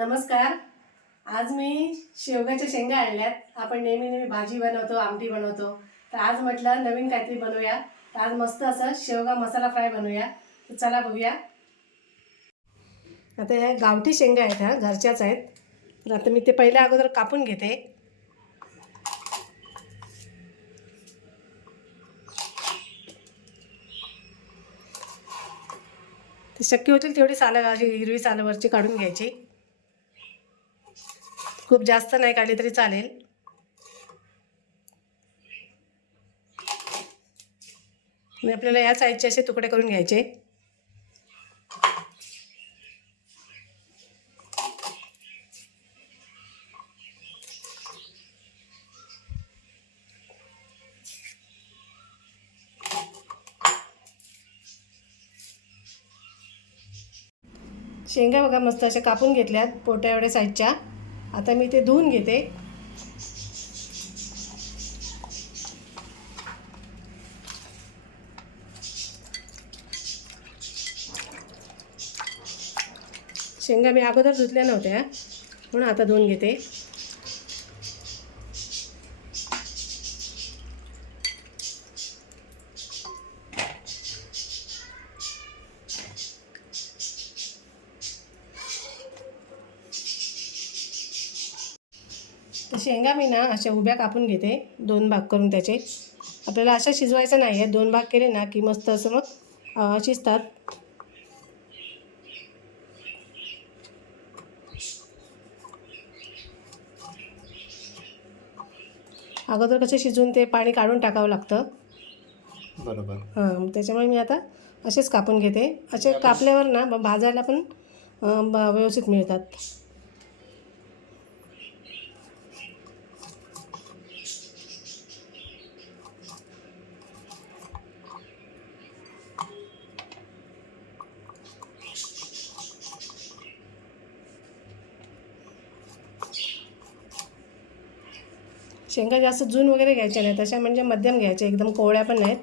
नमस्कार. आज मी शेवगाच्या शेंगा आणल्यात. आपण नेहमी भाजी बनवतो, आमटी बनवतो. तर आज म्हटलं नवीन काहीतरी बनवूया. तर आज मस्त असं शेवगा मसाला फ्राय बनवूया. तर चला बघूया. आता ह्या गावठी शेंगा आहेत, ह्या घरच्याच आहेत. तर आता मी ते पहिल्या अगोदर कापून घेते. ते शक्य होतील तेवढी सालं अशी हिरवी सालं वरची काढून घ्यायची. खूप जास्त नाही काढली तरी चालेल. आणि आपल्याला या साईजचे असे तुकडे करून घ्यायचे. शेंगा बघा मस्त अशा कापून घेतल्यात पोट्या एवढ्या साईजच्या. आता मी ते धुवून घेते. शेंगा मी अगोदर धुतल्या नव्हत्या म्हणून आता धुवून घेते. तर शेंगा मी ना अशा उभ्या कापून घेते, 2 भाग करून त्याचे. आपल्याला अशा शिजवायचं नाही आहे, 2 भाग केले ना की मस्त असं मग शिजतात. अगोदर कसे शिजवून ते पाणी काढून टाकावं लागतं. बरोबर. हां, त्याच्यामुळे मी आता असेच कापून घेते. असे कापल्यावर ना भाजायला पण व्यवस्थित मिळतात. शेंगा जास्त जून वगैरे घ्यायच्या नाहीत, तशा म्हणजे मध्यम घ्यायच्या, एकदम कोवळ्या पण नाहीत.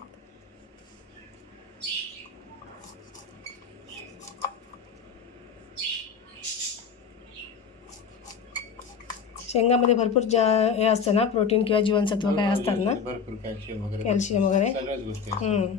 शेंगामध्ये भरपूर हे असतं ना, प्रोटीन किंवा जीवनसत्व काय असतात ना, भरपूर कॅल्शियम वगैरे सगळ्याच गोष्टी हम्म.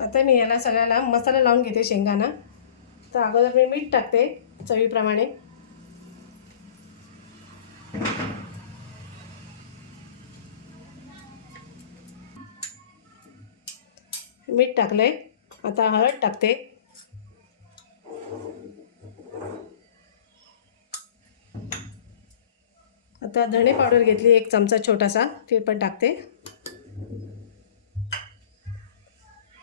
आता मी याला सगळ्याला मसाला लावून घेते शेंगांना. तर अगोदर मी मीठ टाकते चवीप्रमाणे. मीठ टाकले. आता हळद टाकते. आता धणे पावडर घेतली 1 चमचा छोटासा, ते पण टाकते.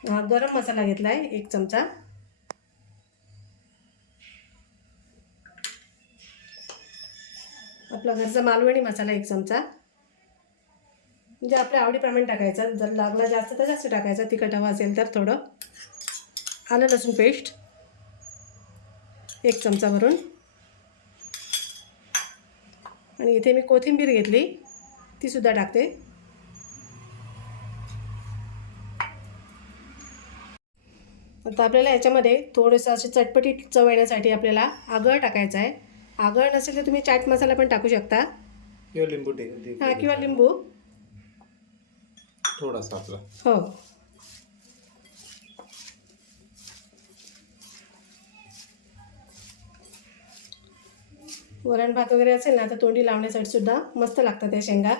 हा गरम मसाला घेतला आहे 1 चमचा. आपला घरचा मालवणी मसाला 1 चमचा. म्हणजे आपल्या आवडीप्रमाणे टाकायचा. जर लागला जास्त तर जास्त टाकायचा, तिखट हवं असेल तर थोडं. आलं लसूण पेस्ट 1 चमचा भरून. आणि इथे मी कोथिंबीर घेतली, ती सुद्धा टाकते. आता आपल्याला याच्यामध्ये थोडंसं असं चटपटीत चव येण्यासाठी आपल्याला आगळ टाकायचं आहे. आगळ नसेल तर तुम्ही चाट मसाला पण टाकू शकता, किंवा लिंबू हां, किंवा लिंबू थोडासा आपला. हो. वरण भात वगैरे असेल ना तर तोंडी लावण्यासाठी सुद्धा मस्त लागतात त्या शेंगा.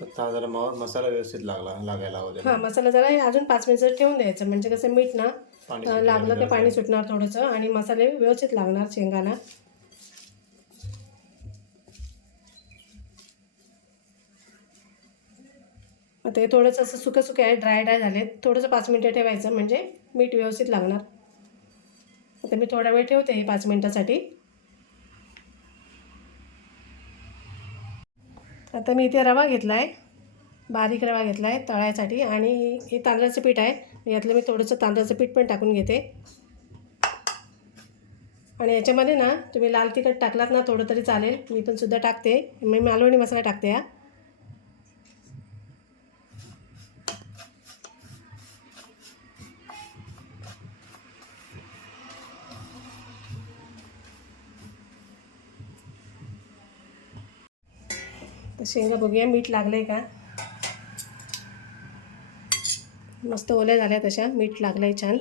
फक्त जरा मसाला व्यवस्थित लागायला हवा. हां, मसाला जरा अजून 5 मिनिटं ठेवून द्यायचं, म्हणजे कसं मीठ ना लागलं तर पाणी सुटणार थोडंसं आणि मसाले व्यवस्थित लागणार शेंगाला. आता हे थोडंसं असं सुकं सुकं आहे, ड्राय झाले. थोडंसं 5 मिनिटं ठेवायचं, म्हणजे मीठ व्यवस्थित लागणार. आता मी थोडा वेळ ठेवते हे 5 मिनिटासाठी. आता मी इथे रवा घेतला आहे, बारीक रवा घेतला आहे तळायसाठी. आणि हे तांदळाचं पीठ आहे, यातलं मी थोडंसं तांदळाचं पीठ पण टाकून घेते. आणि याच्यामध्ये ना तुम्ही लाल तिखट टाकलात ना थोडं तरी चालेल, मी पण सुद्धा टाकते. मी मालवणी मसाला टाकते हा. तर शेंगा बघूया मीठ लागलं आहे का. मस्त ओल्या झाल्या तशा, मीठ लागलं आहे छान.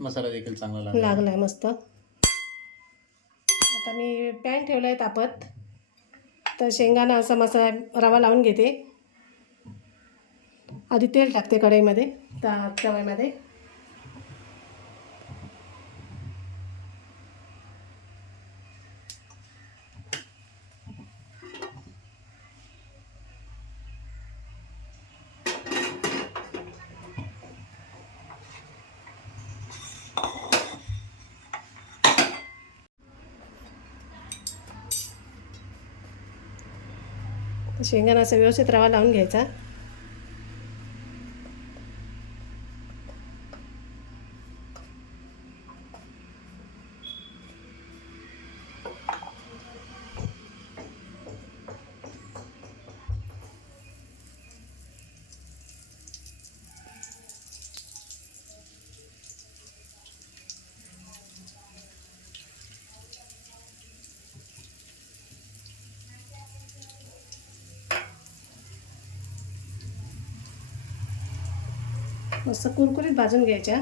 मसाला देखील चांगला लागला आहे मस्त. आता मी पॅन ठेवला आहे तापत, तर शेंगाना असा मसाला रवा लावून घेते. आधी तेल टाकते कढईमध्ये, तव्यामध्ये. शेंगाना असं व्यवस्थित रवा लावून घ्यायचा. मस्त कुरकुरीत भाजून घ्यायच्या.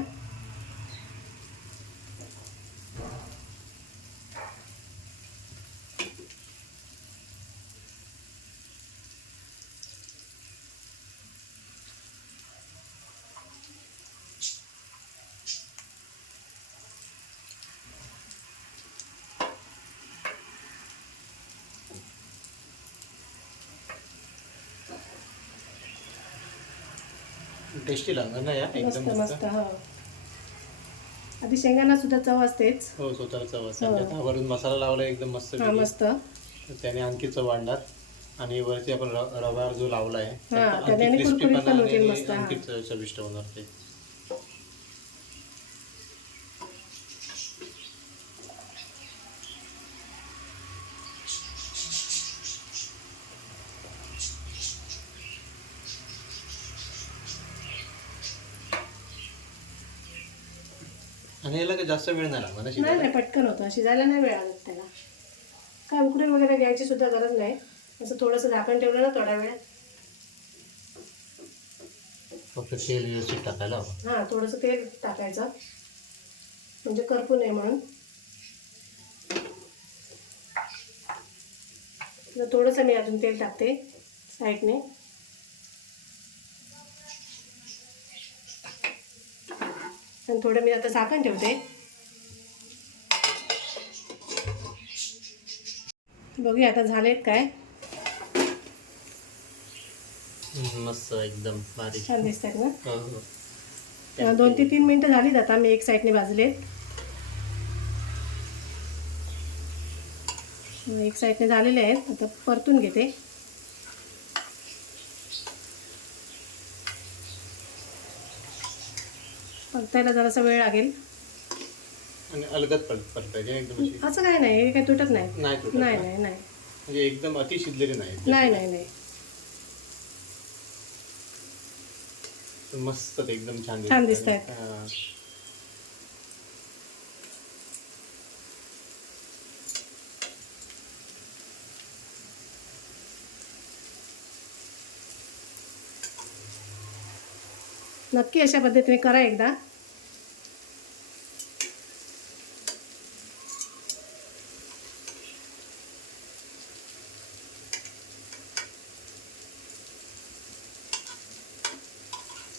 टेस्टी लागणार ना या मस्त एकदम मस्त. हो, आधी शेंगांना सुद्धा चव असतेच. हो, स्वतःला चव असते. आता वरून मसाला लावला एकदम मस्त. हा मस्त. त्याने आणखी चव वाढणार. आणि वरती आपण रवा जो लावला आहे त्याने कुरकुरीत पण होतील मस्त. आणखी चविष्ट होणार ते. आणि याला काही जास्त वेळ नाही लागणार ना. नाही, पटकन होतं. शिजायला नाही वेळ लागत त्याला. काय उकडून वगैरे घ्यायची सुद्धा गरज नाही. असं थोडंसं झाकण ठेवलं ना थोडा वेळ. फक्त तेल व्यवस्थित टाकायला हवं. हां, थोडंसं तेल टाकायचं म्हणजे करपू नये म्हणून. थोडंसं मी अजून तेल टाकते साईडने. आणि थोडं मी आता झाकण ठेवते. बघूया आता झालेत काय. मस्त एकदम भारी छान दिसतात ना. हो हो. 2 ते 3 मिनटं झालीत. आता मी एक साईडने भाजलेत. एक साईडने झालेले आहेत. आता परतून घेते. परतायला जरासा वेळ लागेल. आणि अलगद परतायचे एकदम. असं काय नाही, हे काही तुटत नाही. नाही तुटत. नाही नाही नाही म्हणजे एकदम अति शिजलेले नाही. नाही नाही नाही. मस्त एकदम छान दिसत आहेत. नक्की अशा पद्धतीने करा एकदा.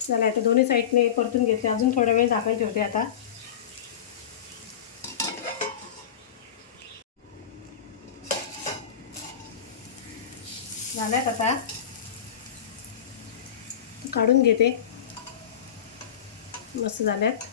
चला आता दोन्ही साईडने परतून घेतले. अजून थोडा वेळ झाकण ठेवते आता. झाल्यात आता. काढून घेते. मस्त झाल्यात.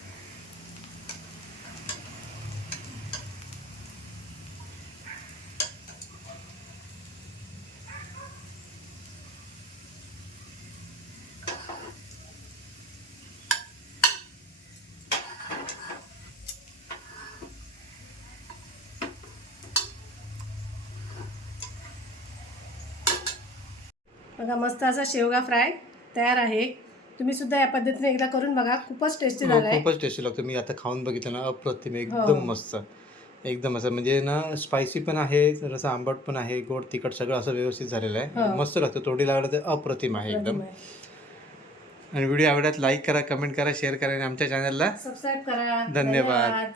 बघा मस्त असा शेवगा फ्राय तयार आहे. तुम्ही सुद्धा या पद्धतीने एकदा करून बघा, खूपच टेस्टी झाला आहे. खूपच टेस्टी लागतो. मी आता खाऊन बघितलं ना, अप्रतिम, हो. एकदम मस्त, एकदम असं म्हणजे ना स्पायसी पण आहे, जरासं आंबट पण आहे, गोड तिखट सगळं असं व्यवस्थित झालेलं आहे. हो. मस्त लागतं, तोडी लागलं तर अप्रतिम आहे एकदम. प्रतिम आहे. आणि व्हिडिओ आवडल्यास लाईक करा, कमेंट करा, शेअर करा आणि आमच्या चॅनलला सबस्क्राईब करा. धन्यवाद.